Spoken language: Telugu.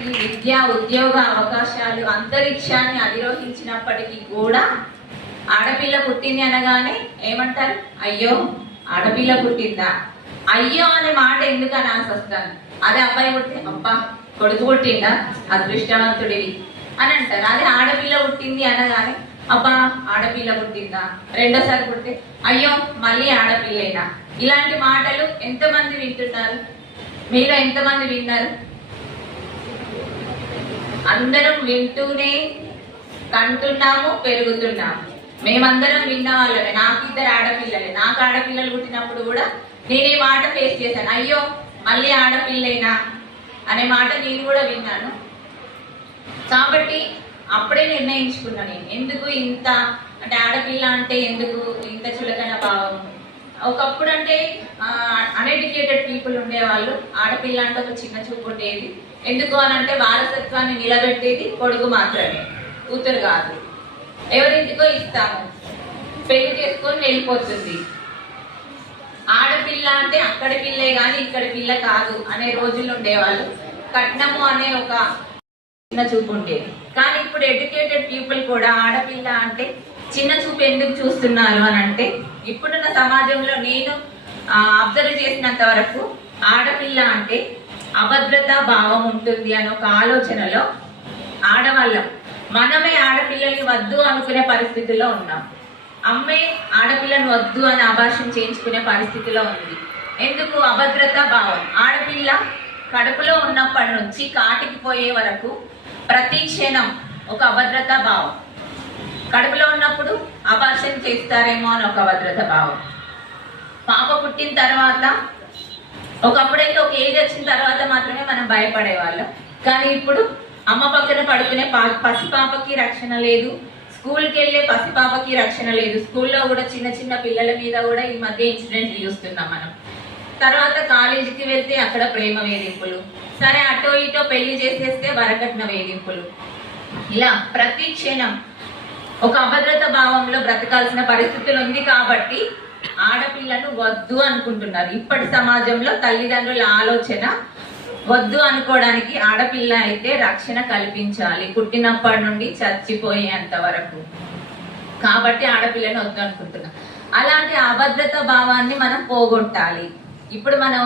విద్యా ఉద్యోగ అవకాశాలు అంతరిక్షాన్ని అధిరోహించినప్పటికీ కూడా ఆడపిల్ల పుట్టింది అనగానే ఏమంటారు? అయ్యో ఆడపిల్ల పుట్టిందా, అయ్యో అనే మాట ఎందుకు అనాల్సి వస్తాను. అదే అబ్బాయి పుట్టింది, అబ్బా కొడుకు పుట్టిందా అదృష్టవంతుడివి అని అంటారు. అదే ఆడపిల్ల పుట్టింది అనగానే అబ్బా ఆడపిల్ల పుట్టిందా, రెండోసారి పుట్టితే అయ్యో మళ్ళీ ఆడపిల్లేనా. ఇలాంటి మాటలు ఎంతమంది వింటున్నారు? మీరు ఎంతమంది విన్నారు? అందరం వింటూనే కంటున్నాము, పెరుగుతున్నాము. మేమందరం విన్న వాళ్ళమే. నాకు ఇద్దరు ఆడపిల్లలే. నాకు ఆడపిల్లలు పుట్టినప్పుడు కూడా నేనే మాట ఫేస్ చేశాను, అయ్యో మళ్ళీ ఆడపిల్లేనా అనే మాట నేను కూడా విన్నాను. కాబట్టి అప్పుడే నిర్ణయించుకున్నా నేను, ఎందుకు ఇంత అంటే ఆడపిల్ల అంటే ఎందుకు ఇంత చులకన భావం. ఒకప్పుడు అంటే అన్ఎడ్యుకేటెడ్ పీపుల్ ఉండేవాళ్ళు, ఆడపిల్ల అంటే ఒక చిన్న చూపు ఉండేది. ఎందుకు అని అంటే వారసత్వాన్ని నిలబెట్టేది కొడుకు మాత్రమే, కూతురు కాదు. ఎవరింటికో ఇస్తాము, పెళ్లి చేసుకొని వెళ్ళిపోతుంది. ఆడపిల్ల అంటే అక్కడి పిల్లే కానీ ఇక్కడి పిల్ల కాదు అనే రోజులు ఉండేవాళ్ళు. కట్నము అనే ఒక చిన్న చూపు ఉండేది. కానీ ఇప్పుడు ఎడ్యుకేటెడ్ పీపుల్ కూడా ఆడపిల్ల అంటే చిన్న చూపు ఎందుకు చూస్తున్నారు అని అంటే, ఇప్పుడున్న సమాజంలో నేను అబ్జర్వ్ చేసినంత వరకు ఆడపిల్ల అంటే అభద్రతా భావం ఉంటుంది అని ఒక ఆలోచనలో ఆడవాళ్ళం మనమే ఆడపిల్లల్ని వద్దు అనుకునే పరిస్థితిలో ఉన్నాం. అమ్మే ఆడపిల్లను వద్దు అని అభాషణ చేయించుకునే పరిస్థితిలో ఉంది. ఎందుకు? అభద్రతా భావం. ఆడపిల్ల కడుపులో ఉన్నప్పటి నుంచి కాటికి పోయే వరకు ప్రతి క్షణం ఒక అభద్రతా భావం. కడుపులో ఉన్నప్పుడు అభాషణ చేస్తారేమో అని ఒక అభద్రతా భావం. పాప పుట్టిన తర్వాత ఒకప్పుడైతే ఒక ఏజ్ వచ్చిన తర్వాత మాత్రమే మనం భయపడేవాళ్ళం. కానీ ఇప్పుడు అమ్మ పక్కన పడుకునే పసిపాపకి రక్షణ లేదు, స్కూల్కి వెళ్ళే పసిపాపకి రక్షణ లేదు. స్కూల్లో కూడా చిన్న చిన్న పిల్లల మీద కూడా ఈ మధ్య ఇన్సిడెంట్స్ చూస్తున్నాం మనం. తర్వాత కాలేజీకి వెళ్తే అక్కడ ప్రేమ వేధింపులు, సరే అటో ఇటో పెళ్లి చేసేస్తే వరకట్న వేధింపులు. ఇలా ప్రతి క్షణం ఒక అభద్రత భావంలో బ్రతకాల్సిన పరిస్థితులు ఉంది. కాబట్టి ఆడపిల్లను వద్దు అనుకుంటున్నారు. ఇప్పటి సమాజంలో తల్లిదండ్రుల ఆలోచన వద్దు అనుకోవడానికి ఆడపిల్ల అయితే రక్షణ కల్పించాలి పుట్టినప్పటి నుండి చచ్చిపోయేంత వరకు. కాబట్టి ఆడపిల్లను వద్దు అనుకుంటున్నాం. అలాంటి అభద్రత భావాన్ని మనం పోగొట్టాలి. ఇప్పుడు మనం